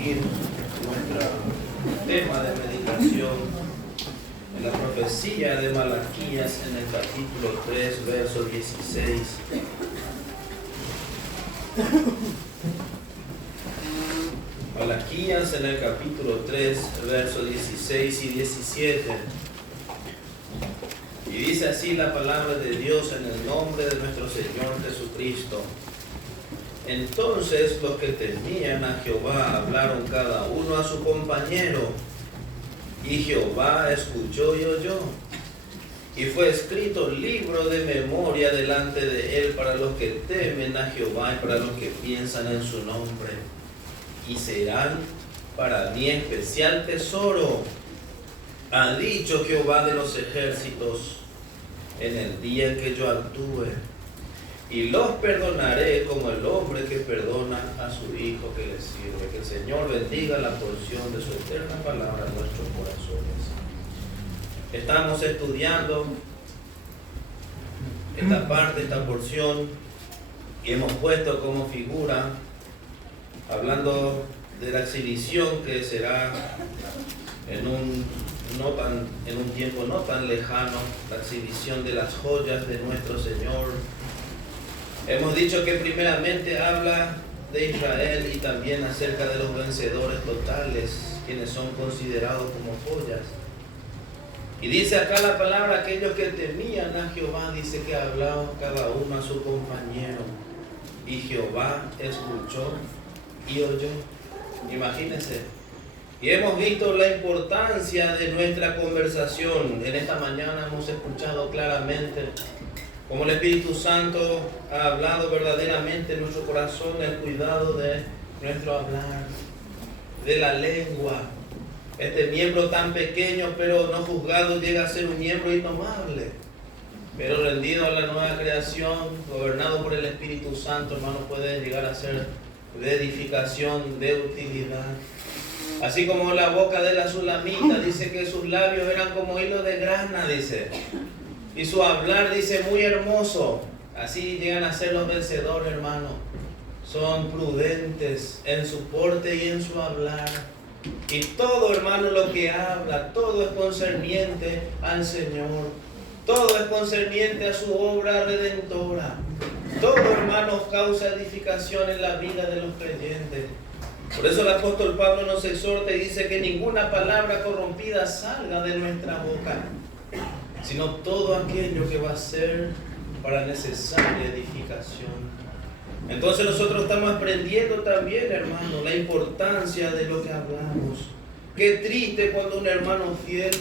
seguir nuestro tema de meditación en la profecía de Malaquías en el capítulo 3, verso 16. Malaquías en el capítulo 3, versos 16 y 17. Y dice así la palabra de Dios en el nombre de nuestro Señor Jesucristo. Entonces los que temían a Jehová hablaron cada uno a su compañero, y Jehová escuchó y oyó. Y fue escrito libro de memoria delante de él para los que temen a Jehová y para los que piensan en su nombre. Y serán para mí especial tesoro, ha dicho Jehová de los ejércitos, en el día en que yo actúe. Y los perdonaré como el hombre que perdona a su hijo que le sirve. Que el Señor bendiga la porción de su eterna palabra en nuestros corazones. Estamos estudiando esta parte, esta porción, y hemos puesto como figura, hablando de la exhibición que será en un tiempo no tan lejano, la exhibición de las joyas de nuestro Señor. Hemos dicho que primeramente habla de Israel y también acerca de los vencedores totales, quienes son considerados como joyas. Y dice acá la palabra, aquellos que temían a Jehová, dice que hablaban cada uno a su compañero. Y Jehová escuchó y oyó. Imagínense. Y hemos visto la importancia de nuestra conversación. En esta mañana hemos escuchado claramente cómo el Espíritu Santo ha hablado verdaderamente en nuestro corazón, el cuidado de nuestro hablar, de la lengua. Este miembro tan pequeño pero no juzgado llega a ser un miembro indomable, pero rendido a la nueva creación, gobernado por el Espíritu Santo, hermano, puede llegar a ser de edificación, de utilidad. Así como la boca de la sulamita, dice que sus labios eran como hilo de grana, dice. Y su hablar, dice, muy hermoso. Así llegan a ser los vencedores, hermano. Son prudentes en su porte y en su hablar. Y todo, hermano, lo que habla, todo es concerniente al Señor. Todo es concerniente a su obra redentora. Todo, hermanos, causa edificación en la vida de los creyentes. Por eso el apóstol Pablo nos exhorta y dice que ninguna palabra corrompida salga de nuestra boca, sino todo aquello que va a ser para necesaria edificación. Entonces nosotros estamos aprendiendo también, hermano, la importancia de lo que hablamos. Qué triste cuando un hermano fiel,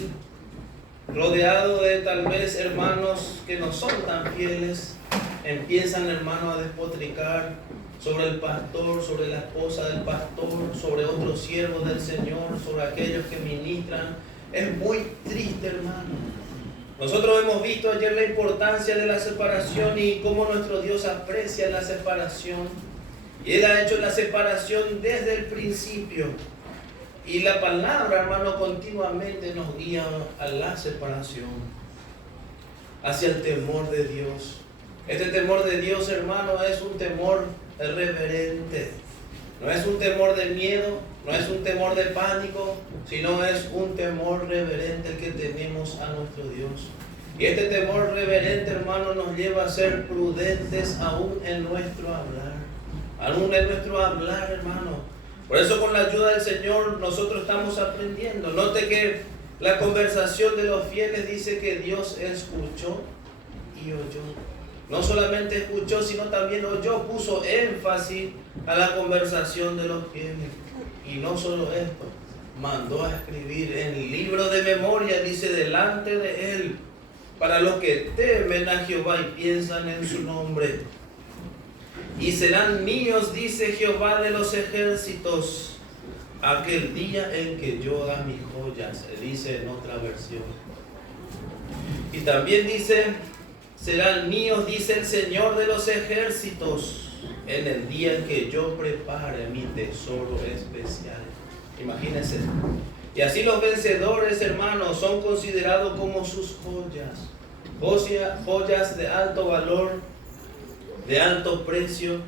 rodeado de tal vez hermanos que no son tan fieles, empiezan, hermano, a despotricar sobre el pastor, sobre la esposa del pastor, sobre otros siervos del Señor, sobre aquellos que ministran. Es muy triste, hermano. Nosotros hemos visto ayer la importancia de la separación y cómo nuestro Dios aprecia la separación. Y Él ha hecho la separación desde el principio. Y la palabra, hermano, continuamente nos guía a la separación, hacia el temor de Dios. Este temor de Dios, hermano, es un temor reverente. No es un temor de miedo, no es un temor de pánico, sino es un temor reverente el que tenemos a nuestro Dios. Y este temor reverente, hermano, nos lleva a ser prudentes aún en nuestro hablar. Aún en nuestro hablar, hermano. Por eso, con la ayuda del Señor, nosotros estamos aprendiendo. Note que la conversación de los fieles dice que Dios escuchó y oyó. No solamente escuchó, sino también oyó, puso énfasis a la conversación de los fieles. Y no solo esto, mandó a escribir en el libro de memoria, dice, delante de él, para los que temen a Jehová y piensan en su nombre. Y serán míos, dice Jehová de los ejércitos, aquel día en que yo haga mis joyas, dice en otra versión. Y también dice, serán míos, dice el Señor de los ejércitos, en el día en que yo prepare mi tesoro especial. Imagínense. Y así los vencedores, hermanos, son considerados como sus joyas. Joyas de alto valor, de alto precio.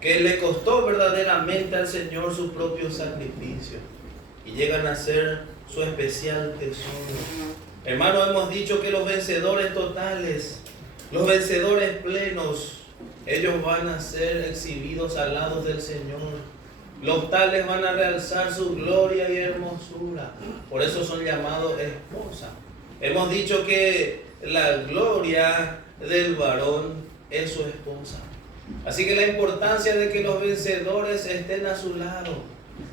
que le costó verdaderamente al Señor su propio sacrificio y llegan a ser su especial tesoro. Hermanos, hemos dicho que los vencedores totales, los vencedores plenos, ellos van a ser exhibidos al lado del Señor. Los tales van a realzar su gloria y hermosura. Por eso son llamados esposa. Hemos dicho que la gloria del varón es su esposa. Así que la importancia de que los vencedores estén a su lado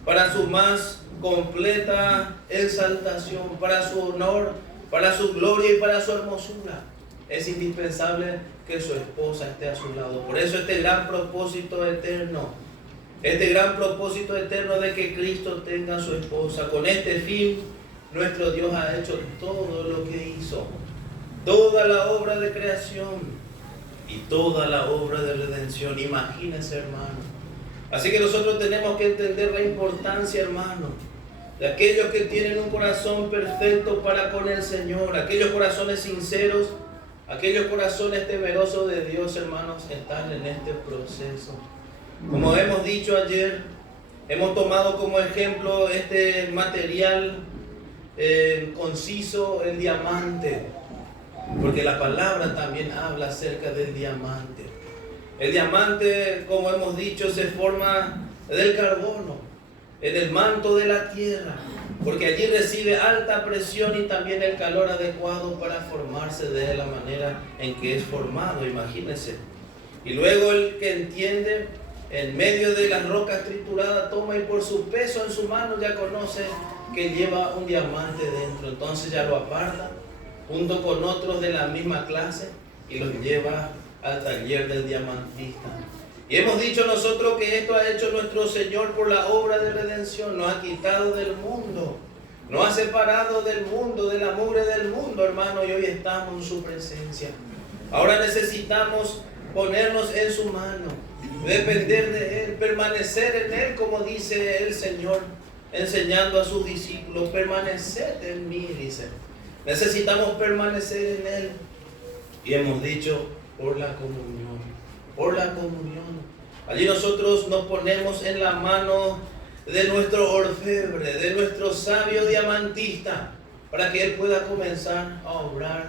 para su más completa exaltación, para su honor, para su gloria y para su hermosura. Es indispensable que su esposa esté a su lado. Por eso este gran propósito eterno de que Cristo tenga a su esposa. Con este fin, nuestro Dios ha hecho todo lo que hizo. Toda la obra de creación y toda la obra de redención. Imagínense, hermano. Así que nosotros tenemos que entender la importancia, hermano, de aquellos que tienen un corazón perfecto para con el Señor, aquellos corazones sinceros, aquellos corazones temerosos de Dios, hermanos, están en este proceso. Como hemos dicho ayer, hemos tomado como ejemplo este material conciso, el diamante, porque la palabra también habla acerca del diamante. El diamante, como hemos dicho, se forma del carbono, en el manto de la tierra, porque allí recibe alta presión y también el calor adecuado para formarse de la manera en que es formado, imagínense. Y luego el que entiende, en medio de las rocas trituradas, toma y por su peso en su mano ya conoce que lleva un diamante dentro. Entonces ya lo aparta junto con otros de la misma clase y los lleva al taller del diamantista. Y hemos dicho nosotros que esto ha hecho nuestro Señor por la obra de redención. Nos ha quitado del mundo, nos ha separado del mundo, de la mugre del mundo, hermano, y hoy estamos en su presencia. Ahora necesitamos ponernos en su mano, depender de Él, permanecer en Él, como dice el Señor, enseñando a sus discípulos: permaneced en mí, dice. Necesitamos permanecer en Él. Y hemos dicho, por la comunión, por la comunión. Allí nosotros nos ponemos en la mano de nuestro orfebre, de nuestro sabio diamantista, para que Él pueda comenzar a obrar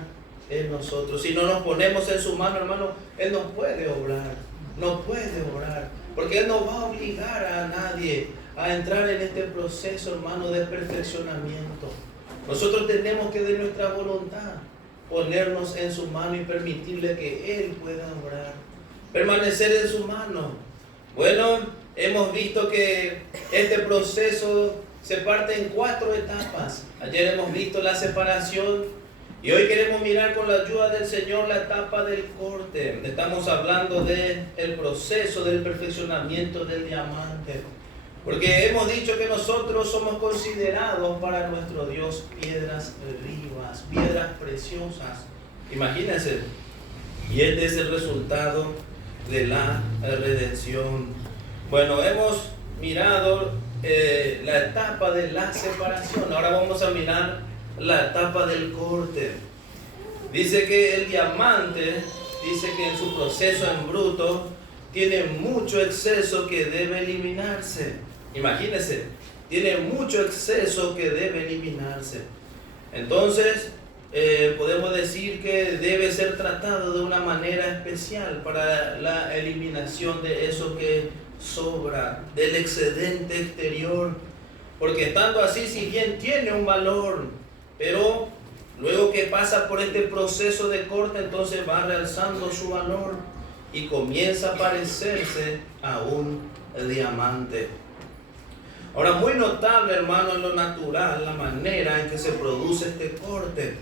en nosotros. Si no nos ponemos en su mano, hermano, Él no puede obrar, no puede obrar, porque Él no va a obligar a nadie a entrar en este proceso, hermano, de perfeccionamiento. Nosotros tenemos que de nuestra voluntad ponernos en su mano y permitirle que Él pueda obrar, permanecer en su mano. Bueno, hemos visto que este proceso se parte en 4 etapas. Ayer hemos visto la separación y hoy queremos mirar con la ayuda del Señor la etapa del corte. Estamos hablando del proceso del perfeccionamiento del diamante, porque hemos dicho que nosotros somos considerados para nuestro Dios piedras vivas, piedras preciosas. Imagínense. Y este es el resultado de la redención. Bueno, hemos mirado la etapa de la separación. Ahora vamos a mirar la etapa del corte. Dice que el diamante, dice que en su proceso en bruto tiene mucho exceso que debe eliminarse. Imagínense, tiene mucho exceso que debe eliminarse. Entonces, podemos decir que debe ser tratado de una manera especial para la eliminación de eso que sobra, del excedente exterior. Porque estando así, si bien tiene un valor, pero luego que pasa por este proceso de corte, entonces va realzando su valor y comienza a parecerse a un diamante. Ahora, muy notable, hermano, en lo natural, la manera en que se produce este corte.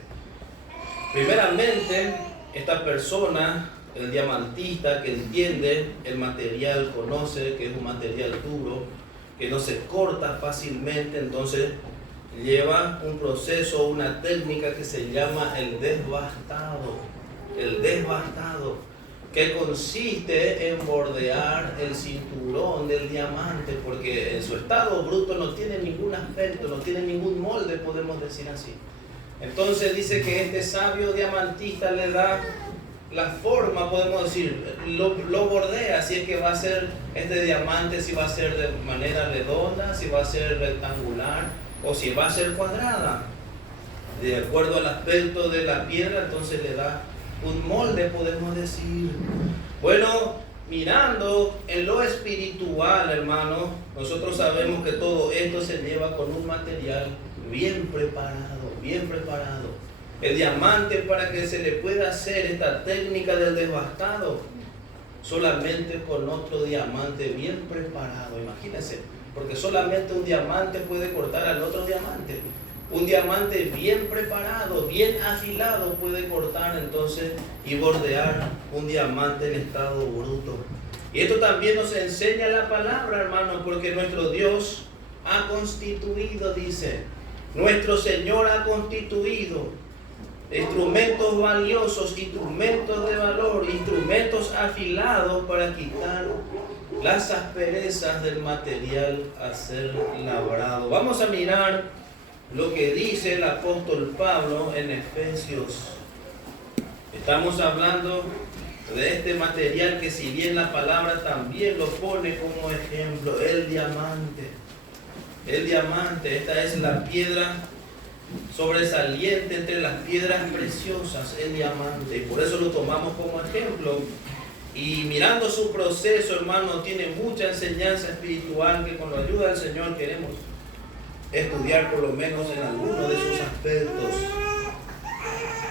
Primeramente, esta persona, el diamantista que entiende el material, conoce que es un material duro, que no se corta fácilmente, entonces lleva un proceso, una técnica que se llama el desbastado. El desbastado, que consiste en bordear el cinturón del diamante, porque en su estado bruto no tiene ningún aspecto, no tiene ningún molde, podemos decir así. Entonces dice que este sabio diamantista le da la forma, podemos decir, lo bordea, si es que va a ser este diamante, si va a ser de manera redonda, si va a ser rectangular o si va a ser cuadrada. De acuerdo al aspecto de la piedra, entonces le da un molde, podemos decir. Bueno, mirando en lo espiritual, hermano, nosotros sabemos que todo esto se lleva con un material bien preparado, bien preparado. El diamante, para que se le pueda hacer esta técnica del desbastado, solamente con otro diamante bien preparado. Imagínense, porque solamente un diamante puede cortar al otro diamante. Un diamante bien preparado, bien afilado, puede cortar entonces y bordear un diamante en estado bruto. Y esto también nos enseña la palabra, hermano, porque nuestro Dios ha constituido, dice, nuestro Señor ha constituido instrumentos valiosos, instrumentos de valor, instrumentos afilados para quitar las asperezas del material a ser labrado. Vamos a mirar lo que dice el apóstol Pablo en Efesios. Estamos hablando de este material que, si bien la palabra también lo pone como ejemplo, el diamante. El diamante, esta es la piedra sobresaliente entre las piedras preciosas, el diamante. Por eso lo tomamos como ejemplo. Y mirando su proceso, hermano, tiene mucha enseñanza espiritual que con la ayuda del Señor queremos estudiar por lo menos en alguno de sus aspectos.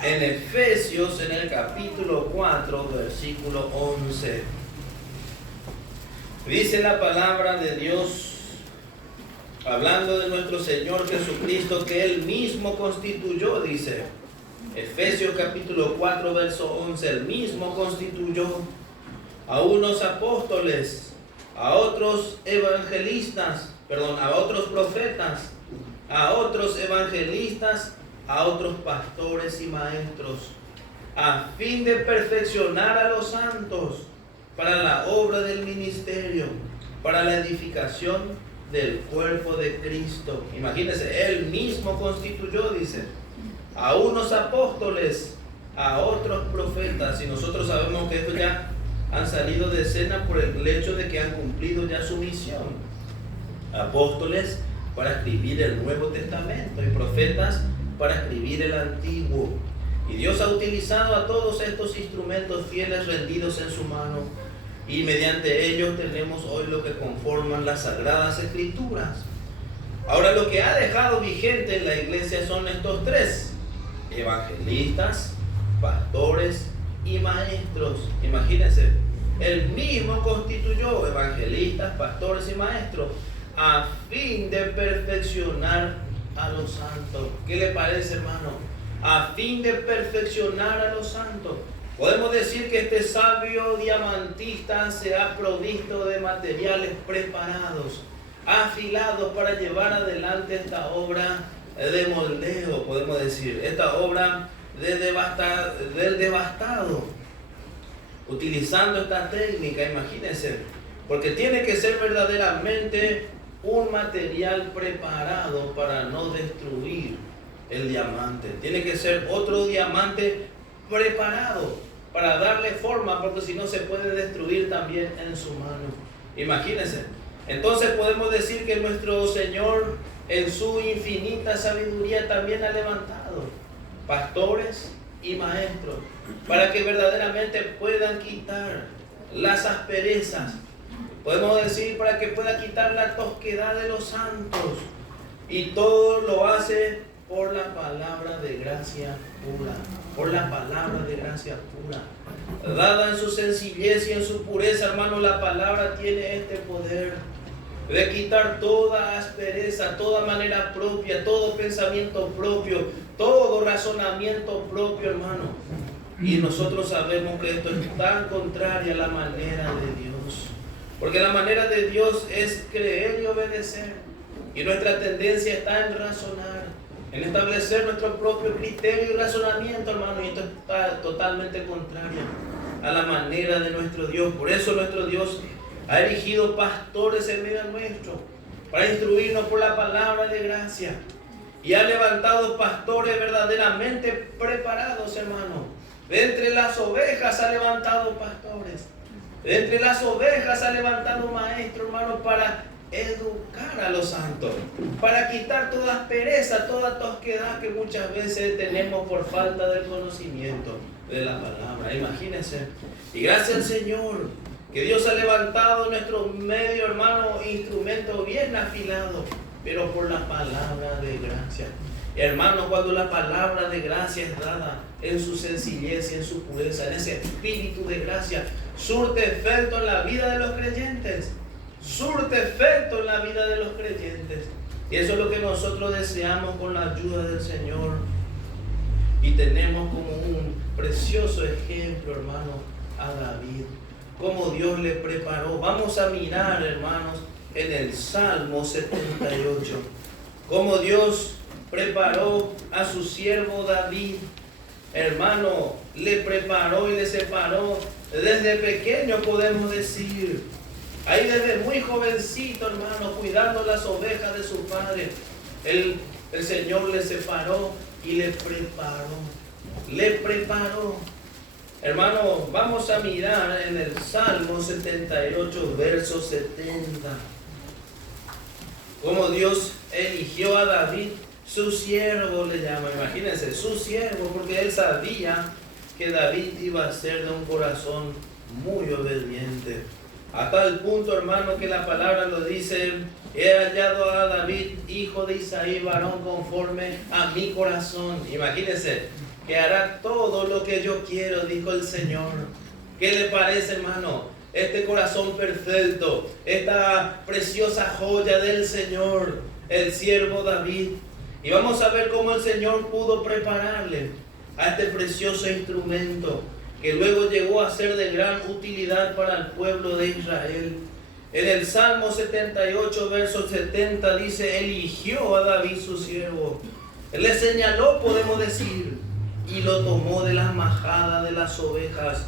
En Efesios, en el capítulo 4, versículo 11, dice la palabra de Dios, hablando de nuestro Señor Jesucristo, que Él mismo constituyó, dice, Efesios capítulo 4, verso 11, Él mismo constituyó a unos apóstoles, a otros evangelistas, a otros profetas, a otros evangelistas, a otros pastores y maestros, a fin de perfeccionar a los santos para la obra del ministerio, para la edificación del cuerpo de Cristo. Imagínense, Él mismo constituyó, dice, a unos apóstoles, a otros profetas, y nosotros sabemos que estos ya han salido de escena por el hecho de que han cumplido ya su misión. Apóstoles para escribir el Nuevo Testamento y profetas para escribir el Antiguo. Y Dios ha utilizado a todos estos instrumentos fieles rendidos en su mano, y mediante ellos tenemos hoy lo que conforman las Sagradas Escrituras. Ahora, lo que ha dejado vigente en la iglesia son estos tres: evangelistas, pastores y maestros. Imagínense, Él mismo constituyó evangelistas, pastores y maestros a fin de perfeccionar a los santos. ¿Qué le parece, hermano? A fin de perfeccionar a los santos. Podemos decir que este sabio diamantista se ha provisto de materiales preparados, afilados, para llevar adelante esta obra de moldeo, podemos decir, esta obra del devastado, utilizando esta técnica. Imagínense, porque tiene que ser verdaderamente un material preparado para no destruir el diamante. Tiene que ser otro diamante preparado para darle forma, porque si no se puede destruir también en su mano. Imagínense. Entonces podemos decir que nuestro Señor, en su infinita sabiduría, también ha levantado pastores y maestros para que verdaderamente puedan quitar las asperezas. Podemos decir, para que pueda quitar la tosquedad de los santos. Y todo lo hace por la palabra de gracia pura. Por la palabra de gracia pura. Dada en su sencillez y en su pureza, hermano, la palabra tiene este poder de quitar toda aspereza, toda manera propia, todo pensamiento propio, todo razonamiento propio, hermano. Y nosotros sabemos que esto es tan contrario a la manera de Dios. Porque la manera de Dios es creer y obedecer. Y nuestra tendencia está en razonar, en establecer nuestro propio criterio y razonamiento, hermano. Y esto está totalmente contrario a la manera de nuestro Dios. Por eso nuestro Dios ha erigido pastores en medio nuestro, para instruirnos por la palabra de gracia. Y ha levantado pastores verdaderamente preparados, hermano, De entre las ovejas ha levantado pastores. De entre las ovejas ha levantado maestros, hermanos, para educar a los santos, para quitar toda aspereza, toda tosquedad que muchas veces tenemos por falta del conocimiento de la palabra. Imagínense. Y gracias al Señor que Dios ha levantado en nuestro medio, hermano, instrumento bien afilado, pero por la palabra de gracia. Hermano, cuando la palabra de gracia es dada en su sencillez y en su pureza, en ese espíritu de gracia, surte efecto en la vida de los creyentes. Surte efecto en la vida de los creyentes. Y eso es lo que nosotros deseamos con la ayuda del Señor. Y tenemos como un precioso ejemplo, hermano, a David. Cómo Dios le preparó. Vamos a mirar, hermanos, en el Salmo 78. Cómo Dios preparó a su siervo David. Hermano, le preparó y le separó desde pequeño, podemos decir. Ahí desde muy jovencito, hermano, cuidando las ovejas de su padre. El Señor le separó y le preparó. Le preparó. Hermano, vamos a mirar en el Salmo 78, verso 70. Cómo Dios eligió a David, su siervo le llama. Imagínense, su siervo, porque él sabía que David iba a ser de un corazón muy obediente. A tal punto, hermano, que la palabra lo dice: he hallado a David, hijo de Isaí, varón conforme a mi corazón. Imagínense, que hará todo lo que yo quiero, dijo el Señor. ¿Qué le parece, hermano? Este corazón perfecto, esta preciosa joya del Señor, el siervo David. Y vamos a ver cómo el Señor pudo prepararle a este precioso instrumento, que luego llegó a ser de gran utilidad para el pueblo de Israel. En el Salmo 78, verso 70 dice: eligió a David su siervo. Él le señaló, podemos decir, y lo tomó de las majadas de las ovejas.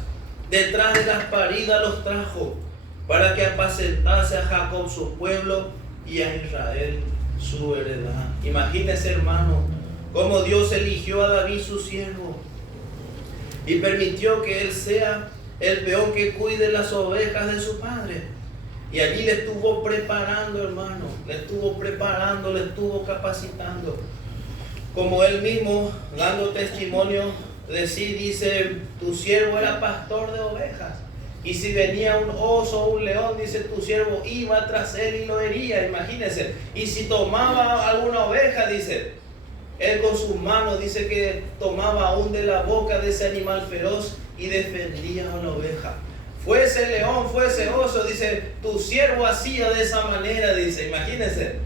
Detrás de las paridas los trajo, para que apacentase a Jacob su pueblo y a Israel su heredad. Imagínese, hermano, cómo Dios eligió a David su siervo y permitió que él sea el peón que cuide las ovejas de su padre. Y allí le estuvo preparando, hermano, le estuvo capacitando. Como él mismo, dando testimonio de sí, dice: tu siervo era pastor de ovejas. Y si venía un oso o un león, dice, tu siervo iba tras él y lo hería. Imagínense. Y si tomaba alguna oveja, dice, él con sus manos, dice que tomaba aún de la boca de ese animal feroz y defendía a una oveja. Fuese león, fuese oso, dice, tu siervo hacía de esa manera, dice. Imagínense.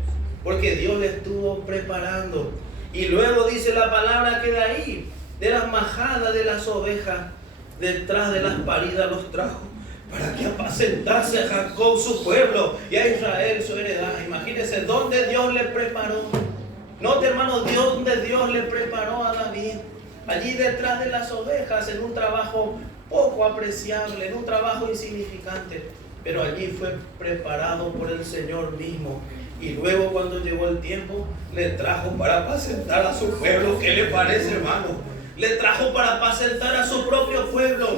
Porque Dios le estuvo preparando. Y luego dice la palabra que de ahí, de las majadas de las ovejas, detrás de las paridas los trajo, para que apacentase a Jacob su pueblo y a Israel su heredad. Imagínense dónde Dios le preparó. Note, hermano, donde Dios le preparó a David. Allí detrás de las ovejas, en un trabajo poco apreciable, en un trabajo insignificante. Pero allí fue preparado por el Señor mismo. Y luego, cuando llegó el tiempo, le trajo para apacentar a su pueblo. ¿Qué le parece, hermano? Le trajo para apacentar a su propio pueblo.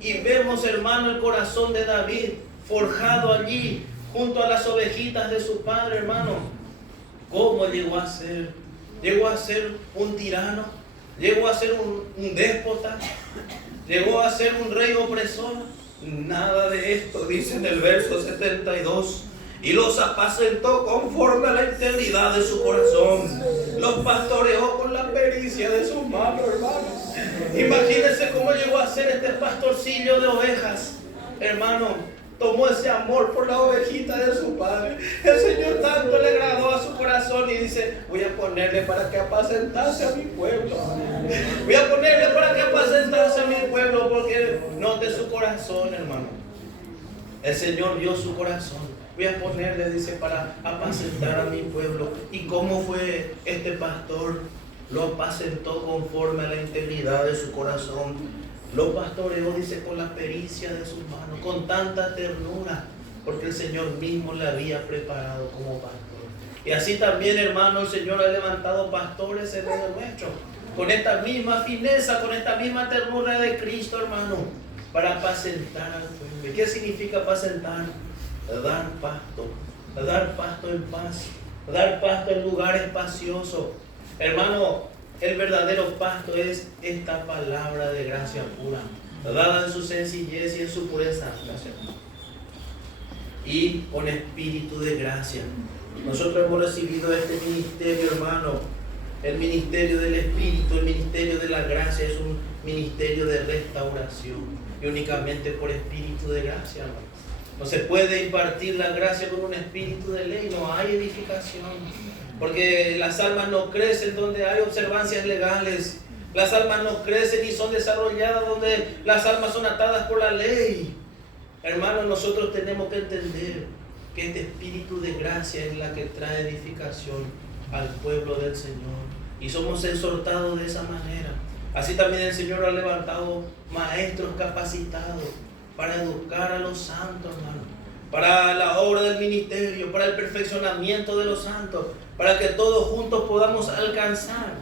Y vemos, hermano, el corazón de David forjado allí junto a las ovejitas de su padre, hermano. ¿Cómo llegó a ser? Llegó a ser un tirano, llegó a ser un déspota, llegó a ser un rey opresor. Nada de esto, dice en el verso 72. Y los apacentó conforme a la integridad de su corazón. Los pastoreó con la pericia de sus manos, hermanos. Imagínense cómo llegó a ser este pastorcillo de ovejas. Hermano, tomó ese amor por la ovejita de su padre. El Señor tanto le agradó a su corazón y dice: voy a ponerle para que apacentase a mi pueblo. Voy a ponerle para que apacentase a mi pueblo, porque note su corazón, hermano. El Señor vio su corazón. Voy a ponerle, dice, para apacentar a mi pueblo. ¿Y cómo fue este pastor? Lo apacentó conforme a la integridad de su corazón. Lo pastoreó, dice, con la pericia de sus manos, con tanta ternura, porque el Señor mismo le había preparado como pastor. Y así también, hermano, el Señor ha levantado pastores en medio nuestro. con esta misma fineza, con esta misma ternura de Cristo, hermano, para apacentar al pueblo. ¿Qué significa apacentar? Dar pasto en paz, dar pasto en lugares espaciosos. Hermano, el verdadero pasto es esta palabra de gracia pura, dada en su sencillez y en su pureza. Gracias. Y con espíritu de gracia. Nosotros hemos recibido este ministerio, hermano. El ministerio del Espíritu, el ministerio de la gracia es un ministerio de restauración. Y únicamente por espíritu de gracia, hermano. No se puede impartir la gracia con un espíritu de ley, no hay edificación. Porque las almas no crecen donde hay observancias legales. Las almas no crecen y son desarrolladas donde las almas son atadas por la ley. Hermanos, nosotros tenemos que entender que este espíritu de gracia es la que trae edificación al pueblo del Señor. Y somos exhortados de esa manera. Así también el Señor ha levantado maestros capacitados para educar a los santos, hermano, para la obra del ministerio, para el perfeccionamiento de los santos, para que todos juntos podamos alcanzar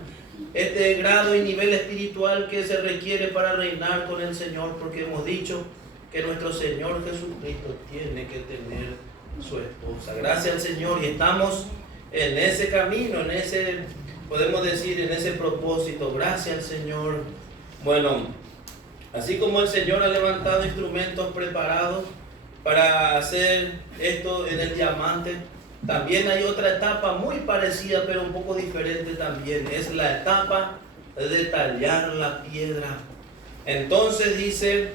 este grado y nivel espiritual que se requiere para reinar con el Señor, porque hemos dicho que nuestro Señor Jesucristo tiene que tener su esposa. Gracias al Señor, y estamos en ese camino, en ese, podemos decir, en ese propósito. Gracias al Señor. Bueno, así como el Señor ha levantado instrumentos preparados para hacer esto en el diamante, también hay otra etapa muy parecida pero un poco diferente también. Es la etapa de tallar la piedra. Entonces dice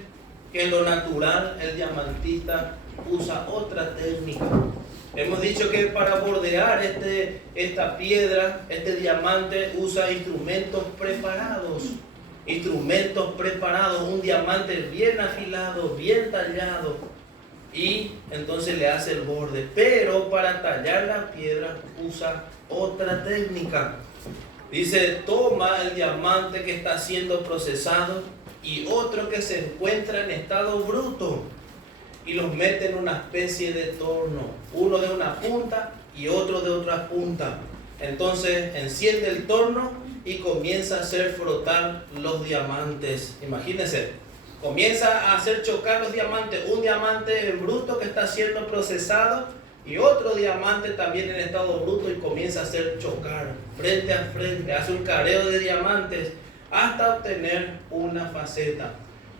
que en lo natural el diamantista usa otra técnica. Hemos dicho que para bordear esta piedra, este diamante, usa instrumentos preparados. Instrumentos preparados, un diamante bien afilado, bien tallado, y entonces le hace el borde. Pero para tallar la piedra usa otra técnica. Dice, toma el diamante que está siendo procesado y otro que se encuentra en estado bruto y los mete en una especie de torno, uno de una punta y otro de otra punta. Entonces enciende el torno y comienza a hacer frotar los diamantes. Imagínense, comienza a hacer chocar los diamantes, un diamante en bruto que está siendo procesado y otro diamante también en estado bruto, y comienza a hacer chocar frente a frente, hace un careo de diamantes hasta obtener una faceta.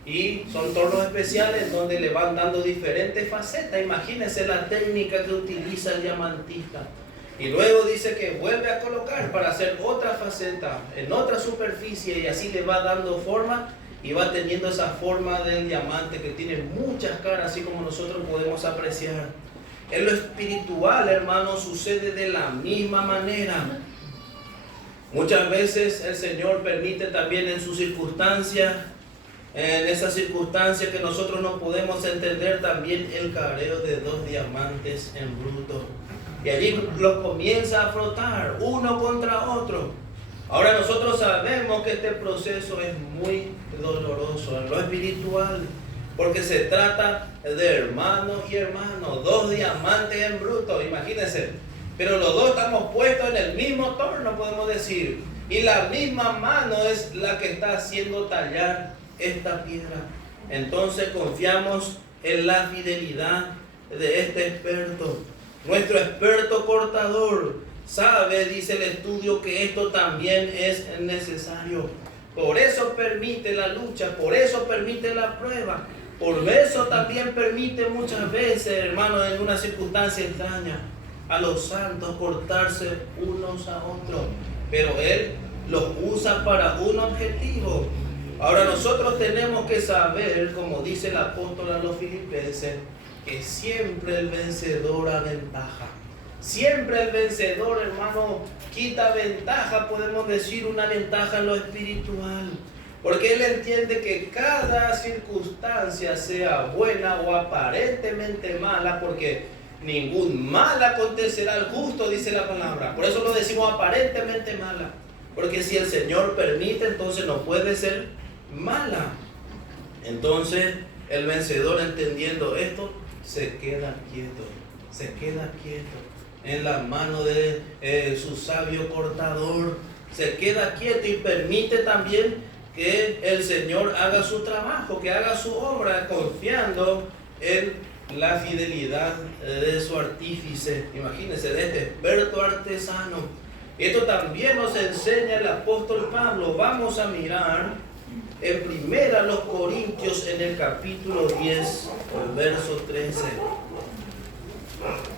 Y son tornos especiales donde le van dando diferentes facetas. Imagínense la técnica que utiliza el diamantista. Y luego dice que vuelve a colocar para hacer otra faceta en otra superficie, y así le va dando forma y va teniendo esa forma del diamante que tiene muchas caras, así como nosotros podemos apreciar. En lo espiritual, hermano, sucede de la misma manera. Muchas veces el Señor permite también en sus circunstancias, en esas circunstancias que nosotros no podemos entender, también el careo de dos diamantes en bruto. Y allí los comienza a frotar uno contra otro. Ahora nosotros sabemos que este proceso es muy doloroso en lo espiritual, porque se trata de hermanos y hermanos, dos diamantes en bruto, imagínense. Pero los dos estamos puestos en el mismo torno, podemos decir. Y la misma mano es la que está haciendo tallar esta piedra. Entonces confiamos en la fidelidad de este experto. Nuestro experto cortador sabe, dice el estudio, que esto también es necesario. Por eso permite la lucha, por eso permite la prueba, por eso también permite muchas veces, hermanos, en una circunstancia extraña, a los santos cortarse unos a otros. Pero Él los usa para un objetivo. Ahora nosotros tenemos que saber, como dice el apóstol a los filipenses, que siempre el vencedor aventaja. Siempre el vencedor, hermano, quita ventaja, podemos decir una ventaja en lo espiritual. Porque él entiende que cada circunstancia, sea buena o aparentemente mala, porque ningún mal acontecerá al justo, dice la palabra. Por eso lo decimos aparentemente mala. Porque si el Señor permite, entonces no puede ser mala. Entonces el vencedor, entendiendo esto, se queda quieto en la mano de su sabio cortador, se queda quieto y permite también que el Señor haga su trabajo, que haga su obra, confiando en la fidelidad de su artífice. Imagínense, de este experto artesano. Esto también nos enseña el apóstol Pablo. Vamos a mirar en primera los Corintios en el capítulo 10, verso 13.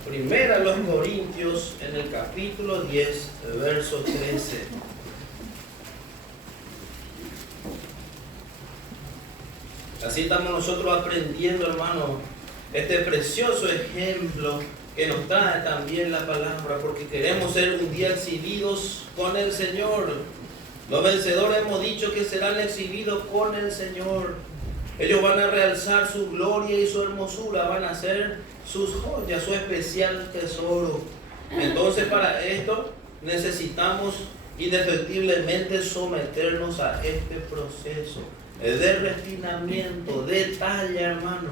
Primera los Corintios en el capítulo 10, verso 13. Así estamos nosotros aprendiendo, hermano, este precioso ejemplo que nos trae también la palabra, porque queremos ser un día exhibidos con el Señor. Los vencedores hemos dicho que serán exhibidos con el Señor. Ellos van a realzar su gloria y su hermosura, van a ser sus joyas, su especial tesoro. Entonces, para esto necesitamos indefectiblemente someternos a este proceso de refinamiento, de talla, hermano.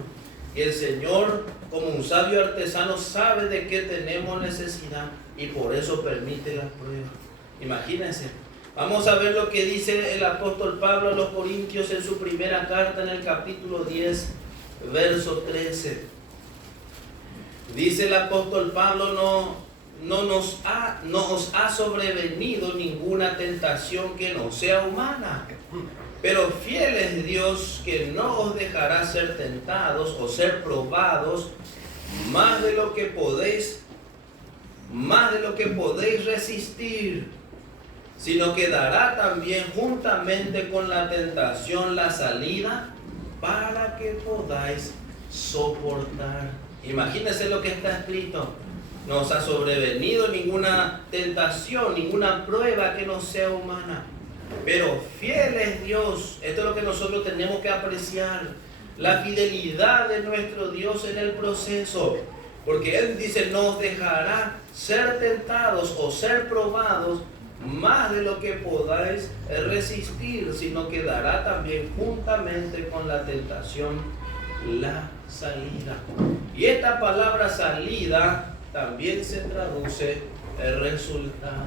Y el Señor, como un sabio artesano, sabe de qué tenemos necesidad y por eso permite las pruebas. Imagínense. Vamos a ver lo que dice el apóstol Pablo a los Corintios en su primera carta en el capítulo 10, verso 13. Dice el apóstol Pablo: no os ha sobrevenido ninguna tentación que no sea humana, pero fiel es Dios, que no os dejará ser tentados o ser probados más de lo que podéis resistir, sino que dará también juntamente con la tentación la salida para que podáis soportar. Imagínense lo que está escrito: no os ha sobrevenido ninguna tentación, ninguna prueba que no sea humana, pero fiel es Dios. Esto es lo que nosotros tenemos que apreciar, la fidelidad de nuestro Dios en el proceso, porque Él dice: no os dejará ser tentados o ser probados más de lo que podáis resistir, sino que dará también juntamente con la tentación la salida. Y esta palabra salida también se traduce el resultado.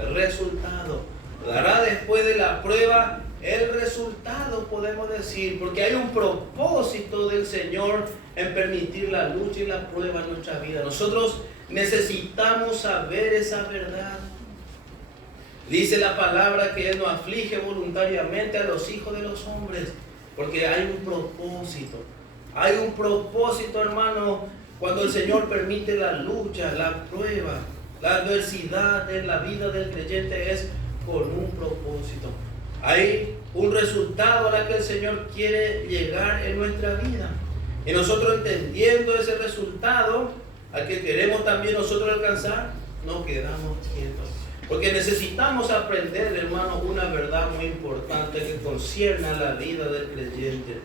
El resultado. Dará después de la prueba el resultado, podemos decir, porque hay un propósito del Señor en permitir la lucha y la prueba en nuestra vida. Nosotros necesitamos saber esa verdad. Dice la palabra que Él no aflige voluntariamente a los hijos de los hombres, porque hay un propósito. Hay un propósito, hermano, cuando el Señor permite la lucha, la prueba, la adversidad en la vida del creyente, es con un propósito. Hay un resultado a la que el Señor quiere llegar en nuestra vida. Y nosotros, entendiendo ese resultado al que queremos también nosotros alcanzar, no quedamos quietos. Porque necesitamos aprender, hermano, una verdad muy importante que concierne a la vida del creyente.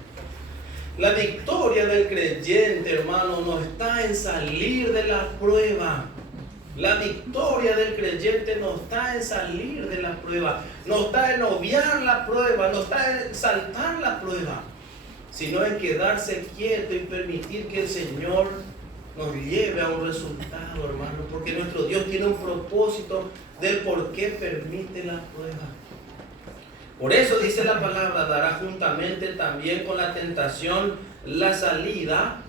La victoria del creyente, hermano, no está en salir de la prueba. La victoria del creyente no está en salir de la prueba, no está en obviar la prueba, no está en saltar la prueba, sino en quedarse quieto y permitir que el Señor nos lleve a un resultado, hermano, porque nuestro Dios tiene un propósito del por qué permite la prueba. Por eso dice la palabra: dará juntamente también con la tentación la salida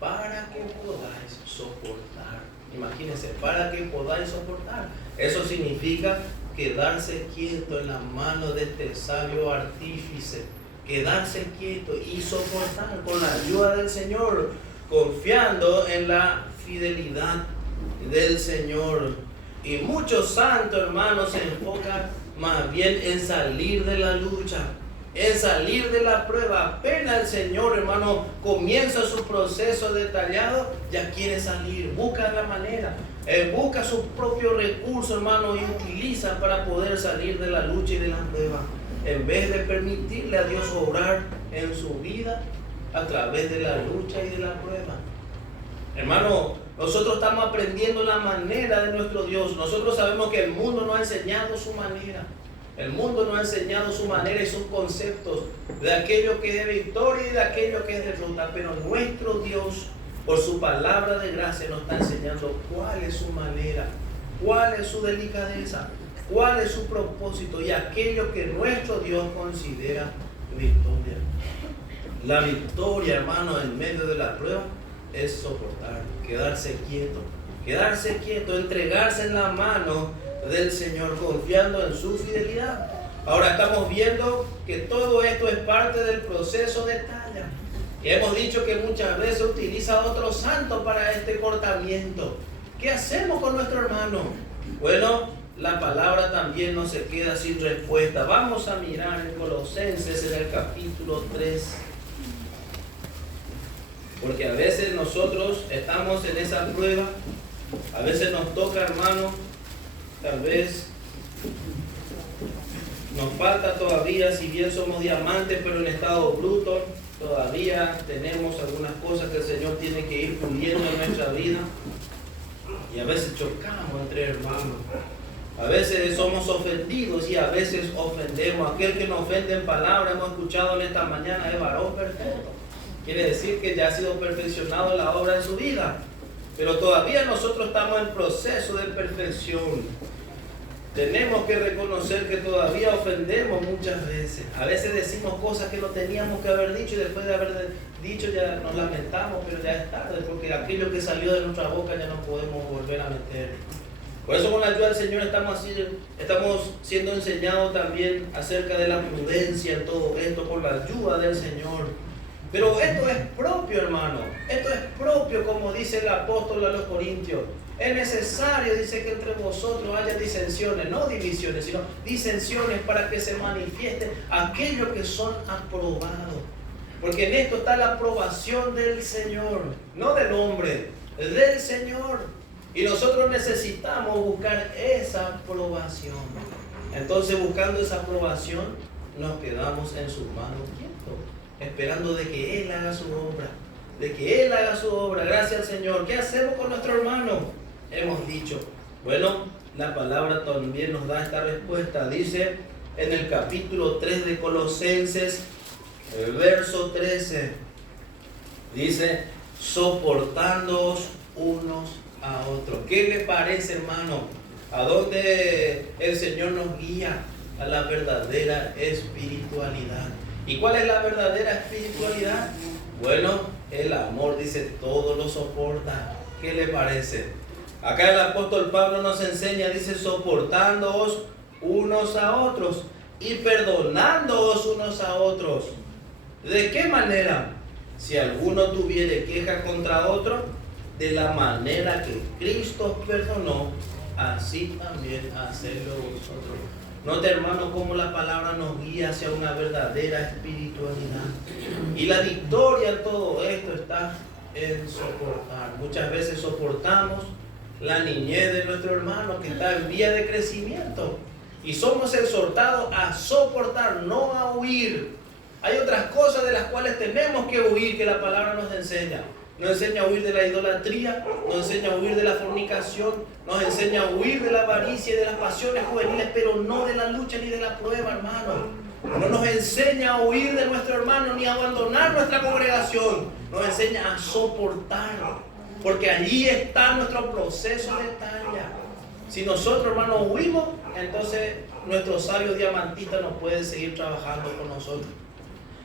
para que podáis soportar. Imagínense, para que podáis soportar. Eso significa quedarse quieto en la mano de este sabio artífice, quedarse quieto y soportar con la ayuda del Señor, confiando en la fidelidad del Señor. Y muchos santos, hermanos, se enfocan más bien en salir de la lucha, en salir de la prueba. Apenas el Señor, hermano, comienza su proceso detallado, ya quiere salir, busca la manera, busca sus propios recursos, hermano, y utiliza para poder salir de la lucha y de la prueba, en vez de permitirle a Dios obrar en su vida a través de la lucha y de la prueba. Hermano, nosotros estamos aprendiendo la manera de nuestro Dios. Nosotros sabemos que el mundo nos ha enseñado su manera. El mundo nos ha enseñado su manera y sus conceptos de aquello que es victoria y de aquello que es derrota. Pero nuestro Dios, por su palabra de gracia, nos está enseñando cuál es su manera, cuál es su delicadeza, cuál es su propósito y aquello que nuestro Dios considera victoria. La victoria, hermano, en medio de la prueba es soportar, quedarse quieto, entregarse en la mano del Señor, confiando en su fidelidad. Ahora estamos viendo que todo esto es parte del proceso de talla. Y hemos dicho que muchas veces utiliza a otro santo para este cortamiento. ¿Qué hacemos con nuestro hermano? Bueno, la palabra también no se queda sin respuesta. Vamos a mirar en Colosenses en el capítulo 3. Porque a veces nosotros estamos en esa prueba, a veces nos toca, hermano, tal vez nos falta todavía, si bien somos diamantes, pero en estado bruto, todavía tenemos algunas cosas que el Señor tiene que ir puliendo en nuestra vida. Y a veces chocamos entre hermanos. A veces somos ofendidos y a veces ofendemos. Aquel que nos ofende en palabra, hemos escuchado en esta mañana, es varón perfecto. Quiere decir que ya ha sido perfeccionado en la obra de su vida. Pero todavía nosotros estamos en proceso de perfección. Tenemos que reconocer que todavía ofendemos muchas veces. A veces decimos cosas que no teníamos que haber dicho y después de haber dicho ya nos lamentamos, pero ya es tarde, porque aquello que salió de nuestra boca ya no podemos volver a meter. Por eso con la ayuda del Señor estamos siendo enseñados también acerca de la prudencia en todo esto, por la ayuda del Señor. Pero esto es propio, hermano. Esto es propio, como dice el apóstol a los Corintios. Es necesario, dice, que entre vosotros haya disensiones, no divisiones, sino disensiones, para que se manifieste aquellos que son aprobados. Porque en esto está la aprobación del Señor, no del hombre, del Señor. Y nosotros necesitamos buscar esa aprobación. Entonces, buscando esa aprobación, nos quedamos en sus manos quietos, esperando de que Él haga su obra. Gracias al Señor. ¿Qué hacemos con nuestro hermano? Hemos dicho, bueno, la palabra también nos da esta respuesta. Dice en el capítulo 3 de Colosenses, el verso 13, dice, soportándoos unos a otros. ¿Qué le parece, hermano? ¿A dónde el Señor nos guía? A la verdadera espiritualidad. ¿Y cuál es la verdadera espiritualidad? Bueno, el amor, dice, todo lo soporta. ¿Qué le parece? Acá el apóstol Pablo nos enseña, dice, soportándoos unos a otros y perdonándoos unos a otros. ¿De qué manera? Si alguno tuviere queja contra otro, de la manera que Cristo perdonó, así también hacedlo vosotros. Note, hermano, cómo la palabra nos guía hacia una verdadera espiritualidad. Y la victoria en todo esto está en soportar. Muchas veces soportamos la niñez de nuestro hermano que está en vía de crecimiento. Y somos exhortados a soportar, no a huir. Hay otras cosas de las cuales tenemos que huir, que la palabra nos enseña. Nos enseña a huir de la idolatría, nos enseña a huir de la fornicación, nos enseña a huir de la avaricia y de las pasiones juveniles, pero no de la lucha ni de la prueba, hermano. No nos enseña a huir de nuestro hermano ni a abandonar nuestra congregación. Nos enseña a soportar, porque allí está nuestro proceso de talla. Si nosotros, hermanos, huimos, entonces nuestros sabios diamantistas no pueden seguir trabajando con nosotros.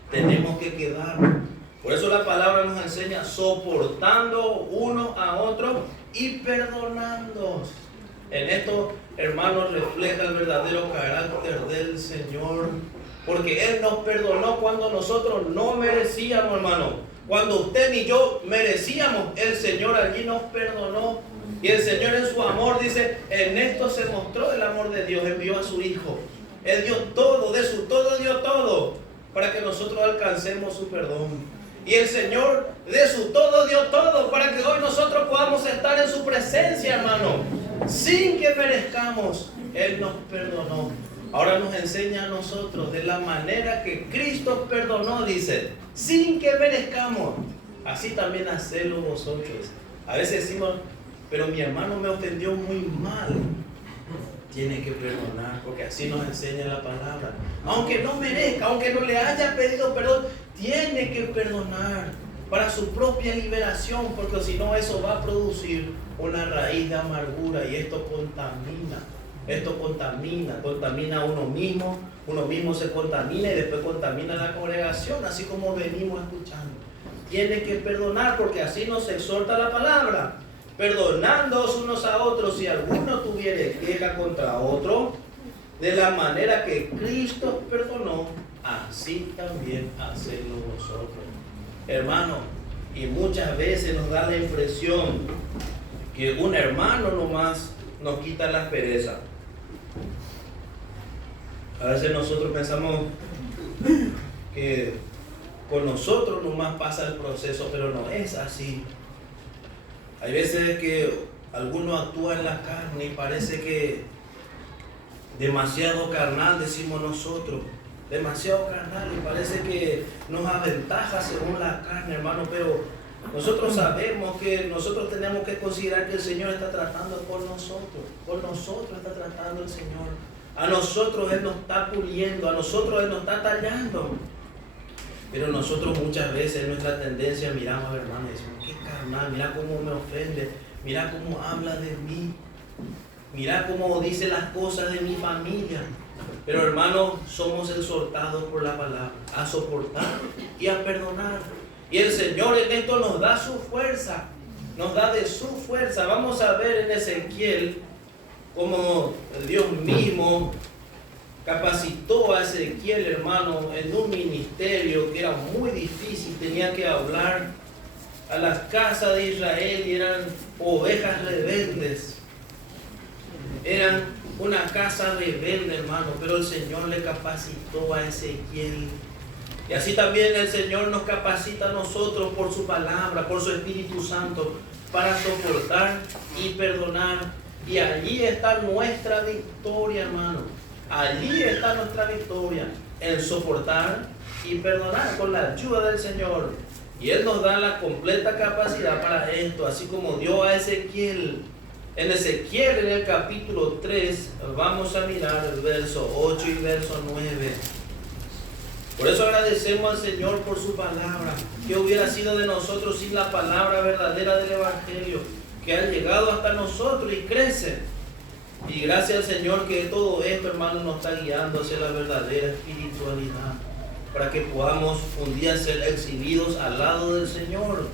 Tenemos que quedarnos. Por eso la palabra nos enseña soportando uno a otro y perdonando. En esto, hermanos, refleja el verdadero carácter del Señor. Porque Él nos perdonó cuando nosotros no merecíamos, hermano. Cuando usted ni yo merecíamos, el Señor allí nos perdonó. Y el Señor en su amor dice, en esto se mostró el amor de Dios, envió a su Hijo. Él dio todo, de su todo dio todo, para que nosotros alcancemos su perdón. Y el Señor de su todo dio todo, para que hoy nosotros podamos estar en su presencia, hermano. Sin que merezcamos, Él nos perdonó. Ahora nos enseña a nosotros de la manera que Cristo perdonó, dice, sin que merezcamos. Así también hacedlo vosotros. A veces decimos, pero mi hermano me ofendió muy mal. Tiene que perdonar, porque así nos enseña la palabra. Aunque no merezca, aunque no le haya pedido perdón, tiene que perdonar para su propia liberación, porque si no eso va a producir una raíz de amargura y esto contamina Esto contamina a uno mismo se contamina y después contamina a la congregación, así como venimos escuchando. Tiene que perdonar, porque así nos exhorta la palabra. Perdonándoos unos a otros, si alguno tuviere queja contra otro, de la manera que Cristo perdonó, así también hacedlo vosotros. Hermano, y muchas veces nos da la impresión que un hermano nomás nos quita la aspereza. A veces nosotros pensamos que con nosotros nomás pasa el proceso, pero no es así. Hay veces que alguno actúa en la carne y parece que demasiado carnal, decimos nosotros, demasiado carnal, y parece que nos aventaja según la carne, hermano, pero nosotros sabemos que nosotros tenemos que considerar que el Señor está tratando con nosotros está tratando el Señor. A nosotros Él nos está puliendo, a nosotros Él nos está tallando. Pero nosotros muchas veces en nuestra tendencia miramos, hermano, y decimos, qué carnal, mira cómo me ofende, mira cómo habla de mí, mira cómo dice las cosas de mi familia. Pero hermano, somos exhortados por la palabra a soportar y a perdonar. Y el Señor en esto nos da su fuerza, nos da de su fuerza. Vamos a ver en Ezequiel cómo Dios mismo capacitó a Ezequiel, hermano, en un ministerio que era muy difícil. Tenía que hablar a las casas de Israel y eran ovejas rebeldes. Eran una casa rebelde, hermano, pero el Señor le capacitó a Ezequiel. Y así también el Señor nos capacita a nosotros por su palabra, por su Espíritu Santo, para soportar y perdonar. Y allí está nuestra victoria, hermano. Allí está nuestra victoria, en soportar y perdonar con la ayuda del Señor. Y Él nos da la completa capacidad para esto, así como dio a Ezequiel. En Ezequiel, en el capítulo 3, vamos a mirar el verso 8 y verso 9. Por eso agradecemos al Señor por su palabra. ¿Qué hubiera sido de nosotros sin la palabra verdadera del Evangelio, que ha llegado hasta nosotros y crece? Y gracias al Señor que todo esto, hermano, nos está guiando hacia la verdadera espiritualidad, para que podamos un día ser exhibidos al lado del Señor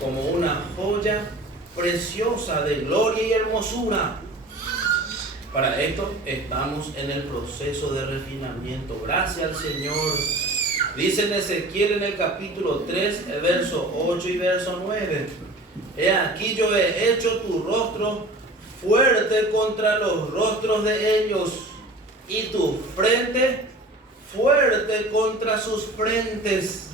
como una joya preciosa de gloria y hermosura. Para esto estamos en el proceso de refinamiento. Gracias al Señor. Dice en Ezequiel en el capítulo 3, verso 8 y verso 9. He aquí yo he hecho tu rostro fuerte contra los rostros de ellos, y tu frente fuerte contra sus frentes.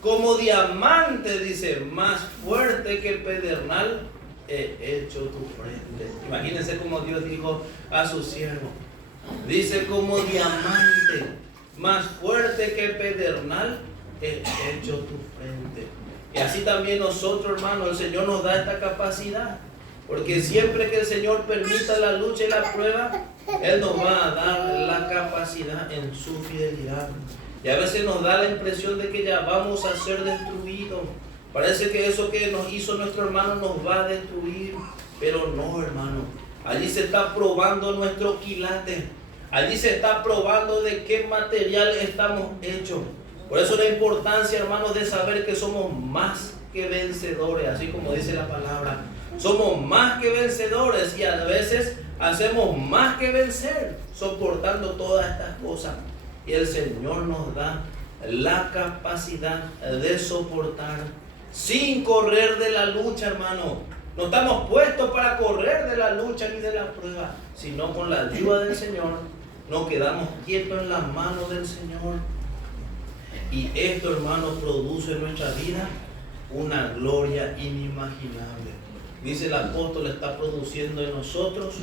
Como diamante, dice, más fuerte que pedernal he hecho tu frente. Imagínense como Dios dijo a su siervo. Dice, como diamante, más fuerte que pedernal he hecho tu frente. Y así también nosotros, hermanos, el Señor nos da esta capacidad. Porque siempre que el Señor permita la lucha y la prueba, Él nos va a dar la capacidad en su fidelidad. Y a veces nos da la impresión de que ya vamos a ser destruidos. Parece que eso que nos hizo nuestro hermano nos va a destruir. Pero no, hermano. Allí se está probando nuestro quilate. Allí se está probando de qué material estamos hechos. Por eso la importancia, hermanos, de saber que somos más que vencedores. Así como dice la palabra. Somos más que vencedores y a veces hacemos más que vencer, soportando todas estas cosas. Y el Señor nos da la capacidad de soportar sin correr de la lucha, hermano. No estamos puestos para correr de la lucha ni de la prueba, sino con la ayuda del Señor nos quedamos quietos en las manos del Señor. Y esto, hermano, produce en nuestra vida una gloria inimaginable. Dice el apóstol, está produciendo en nosotros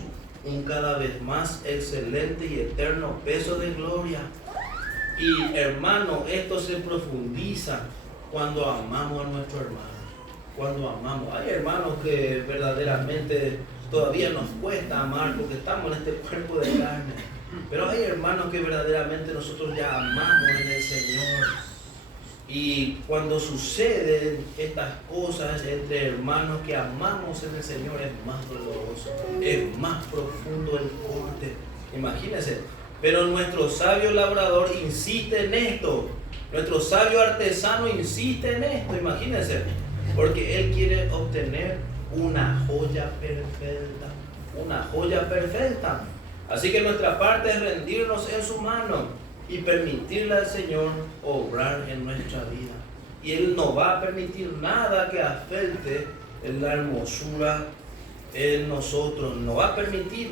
un cada vez más excelente y eterno peso de gloria. Y hermano, esto se profundiza cuando amamos a nuestro hermano. Cuando amamos. Hay hermanos que verdaderamente todavía nos cuesta amar porque estamos en este cuerpo de carne. Pero hay hermanos que verdaderamente nosotros ya amamos en el Señor. Y cuando suceden estas cosas entre hermanos que amamos en el Señor, es más doloroso, es más profundo el corte. Imagínense. Pero nuestro sabio labrador insiste en esto. Nuestro sabio artesano insiste en esto. Imagínense. Porque él quiere obtener una joya perfecta. Una joya perfecta. Así que nuestra parte es rendirnos en su mano y permitirle al Señor obrar en nuestra vida. Y Él no va a permitir nada que afecte en la hermosura en nosotros. No va a permitir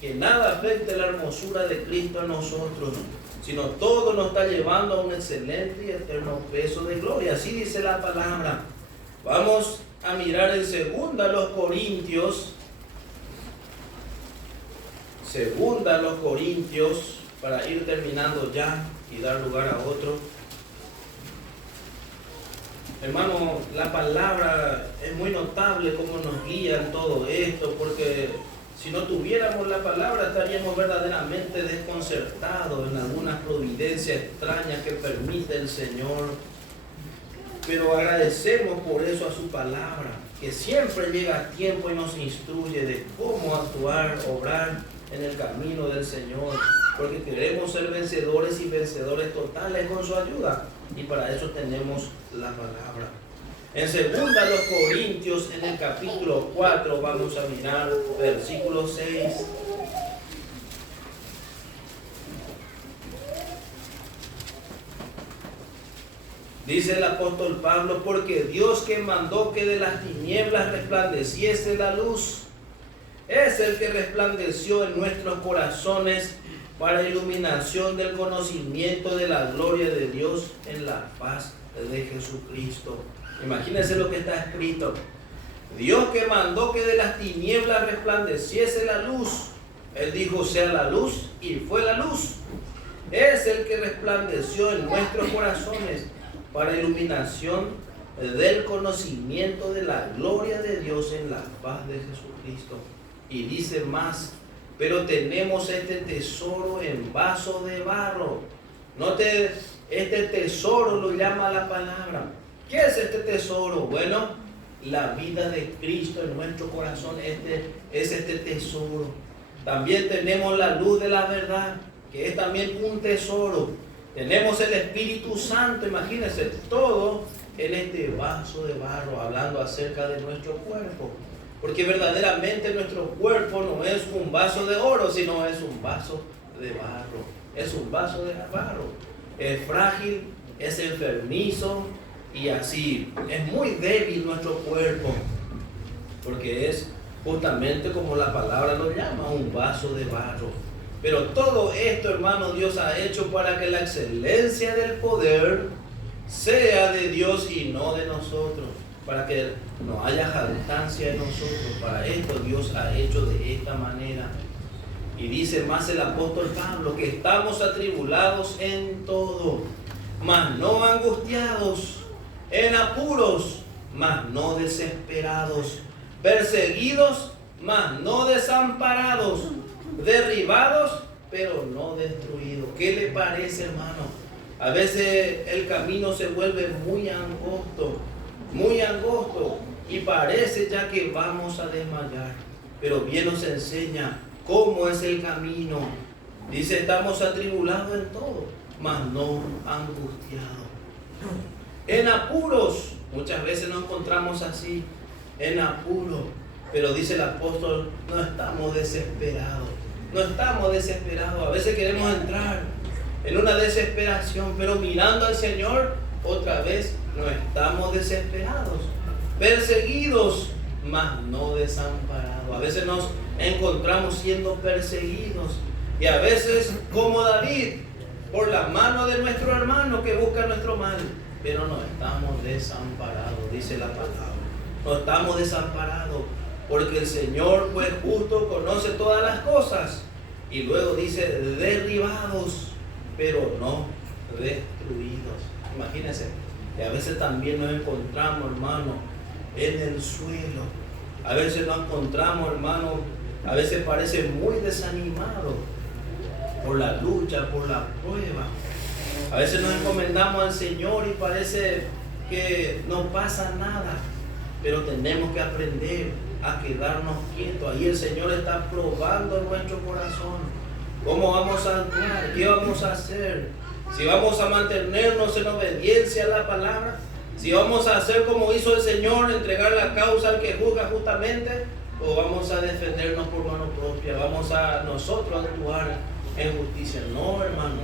que nada afecte la hermosura de Cristo en nosotros, sino todo nos está llevando a un excelente y eterno peso de gloria. Así dice la palabra. Vamos a mirar en 2 Corintios. 2 Corintios, para ir terminando ya y dar lugar a otro. Hermano, la palabra es muy notable cómo nos guía en todo esto, porque si no tuviéramos la palabra estaríamos verdaderamente desconcertados en algunas providencias extrañas que permite el Señor. Pero agradecemos por eso a su palabra, que siempre llega a tiempo y nos instruye de cómo actuar, obrar en el camino del Señor, porque queremos ser vencedores y vencedores totales con su ayuda, y para eso tenemos la palabra. En 2 Corintios, en el capítulo 4, vamos a mirar versículo 6. Dice el apóstol Pablo: porque Dios, que mandó que de las tinieblas resplandeciese la luz, es el que resplandeció en nuestros corazones para iluminación del conocimiento de la gloria de Dios en la faz de Jesucristo. Imagínense lo que está escrito. Dios, que mandó que de las tinieblas resplandeciese la luz. Él dijo: sea la luz, y fue la luz. Es el que resplandeció en nuestros corazones para iluminación del conocimiento de la gloria de Dios en la faz de Jesucristo. Y dice más: pero tenemos este tesoro en vaso de barro. Note, este tesoro lo llama la palabra. ¿Qué es este tesoro? Bueno, la vida de Cristo en nuestro corazón es este tesoro. También tenemos la luz de la verdad, que es también un tesoro. Tenemos el Espíritu Santo, imagínense, todo en este vaso de barro, hablando acerca de nuestro cuerpo. Porque verdaderamente nuestro cuerpo no es un vaso de oro, sino es un vaso de barro. Es un vaso de barro. Es frágil, es enfermizo y así. Es muy débil nuestro cuerpo, porque es justamente como la palabra lo llama, un vaso de barro. Pero todo esto, hermano, Dios ha hecho para que la excelencia del poder sea de Dios y no de nosotros, para que no haya jactancia en nosotros. Para esto Dios ha hecho de esta manera. Y dice más el apóstol Pablo, que estamos atribulados en todo, mas no angustiados, en apuros, mas no desesperados, perseguidos, mas no desamparados, derribados, pero no destruidos. ¿Qué le parece, hermano? A veces el camino se vuelve muy angosto, y parece ya que vamos a desmayar. Pero bien nos enseña cómo es el camino. Dice: estamos atribulados en todo, mas no angustiados. En apuros, muchas veces nos encontramos así, en apuros. Pero dice el apóstol: no estamos desesperados. No estamos desesperados. A veces queremos entrar en una desesperación, pero mirando al Señor, otra vez no estamos desesperados. Perseguidos, mas no desamparados. A veces nos encontramos siendo perseguidos, y a veces como David, por la mano de nuestro hermano que busca nuestro mal. Pero no estamos desamparados, dice la palabra. No estamos desamparados, porque el Señor, pues justo, conoce todas las cosas. Y luego dice: derribados, pero no destruidos. Imagínense. Y a veces también nos encontramos, hermano, en el suelo. A veces nos encontramos, hermano, a veces parece muy desanimado por la lucha, por la prueba. A veces nos encomendamos al Señor y parece que no pasa nada, pero tenemos que aprender a quedarnos quietos. Ahí el Señor está probando nuestro corazón. ¿Cómo vamos a actuar? ¿Qué vamos a hacer? Si vamos a mantenernos en obediencia a la palabra, si vamos a hacer como hizo el Señor, entregar la causa al que juzga justamente, o vamos a defendernos por mano propia, vamos a nosotros actuar en justicia. No, hermano,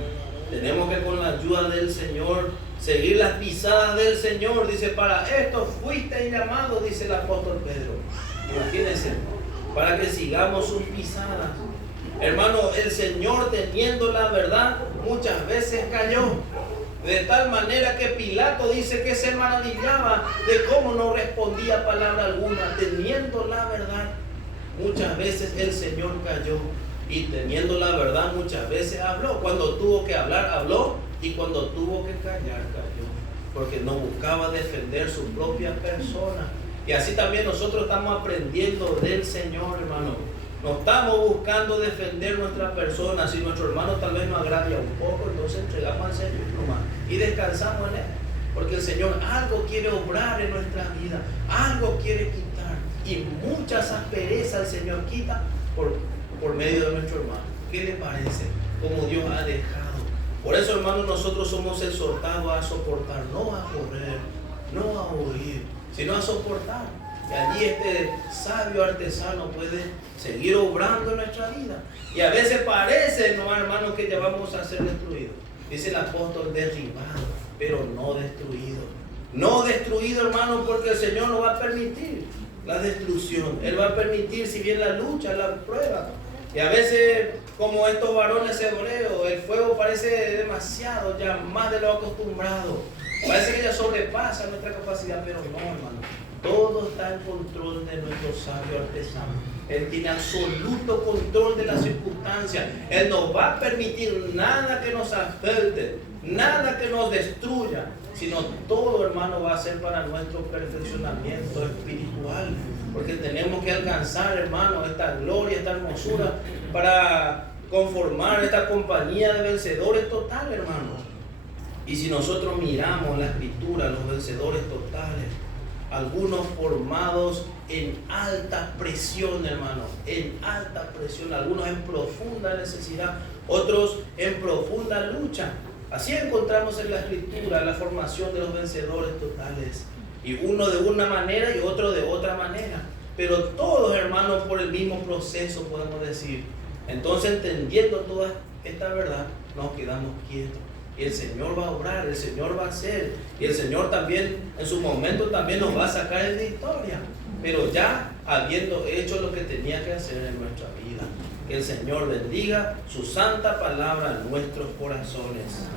tenemos que con la ayuda del Señor seguir las pisadas del Señor. Dice, para esto fuiste llamado, dice el apóstol Pedro. Imagínense, para que sigamos sus pisadas. Hermano, el Señor, teniendo la verdad, muchas veces cayó. De tal manera que Pilato dice que se maravillaba de cómo no respondía palabra alguna. Teniendo la verdad, muchas veces el Señor cayó. Y teniendo la verdad, muchas veces habló. Cuando tuvo que hablar, habló. Y cuando tuvo que callar, calló. Porque no buscaba defender su propia persona. Y así también nosotros estamos aprendiendo del Señor, hermano. No estamos buscando defender nuestra persona. Si nuestro hermano tal vez nos agravia un poco, entonces entregamos al Señor nomás y descansamos en Él. Porque el Señor algo quiere obrar en nuestra vida, algo quiere quitar. Y muchas asperezas el Señor quita por medio de nuestro hermano. ¿Qué le parece? Como Dios ha dejado. Por eso, hermanos, nosotros somos exhortados a soportar, no a correr, no a huir, sino a soportar. Y allí este sabio artesano puede seguir obrando en nuestra vida. Y a veces parece, no, hermanos, que ya vamos a ser destruidos. Dice el apóstol, derribado, pero no destruido. No destruido, hermanos, porque el Señor no va a permitir la destrucción. Él va a permitir, si bien la lucha, la prueba. Y a veces, como estos varones hebreos, el fuego parece demasiado, ya más de lo acostumbrado. Parece que ya sobrepasa nuestra capacidad, pero no, hermano. Todo está en control de nuestro sabio artesano. Él tiene absoluto control de las circunstancias. Él no va a permitir nada que nos afecte, nada que nos destruya, sino todo, hermano, va a ser para nuestro perfeccionamiento espiritual. Porque tenemos que alcanzar, hermano, esta gloria, esta hermosura, para conformar esta compañía de vencedores total, hermano. Y si nosotros miramos la Escritura, los vencedores totales, algunos formados en alta presión, hermano, en alta presión, algunos en profunda necesidad, otros en profunda lucha. Así encontramos en la Escritura la formación de los vencedores totales, y uno de una manera y otro de otra manera, pero todos, hermanos, por el mismo proceso, podemos decir. Entonces, entendiendo toda esta verdad, nos quedamos quietos. Y el Señor va a obrar, el Señor va a hacer, y el Señor también en su momento también nos va a sacar en victoria, pero ya habiendo hecho lo que tenía que hacer en nuestra vida. Que el Señor bendiga su santa palabra en nuestros corazones.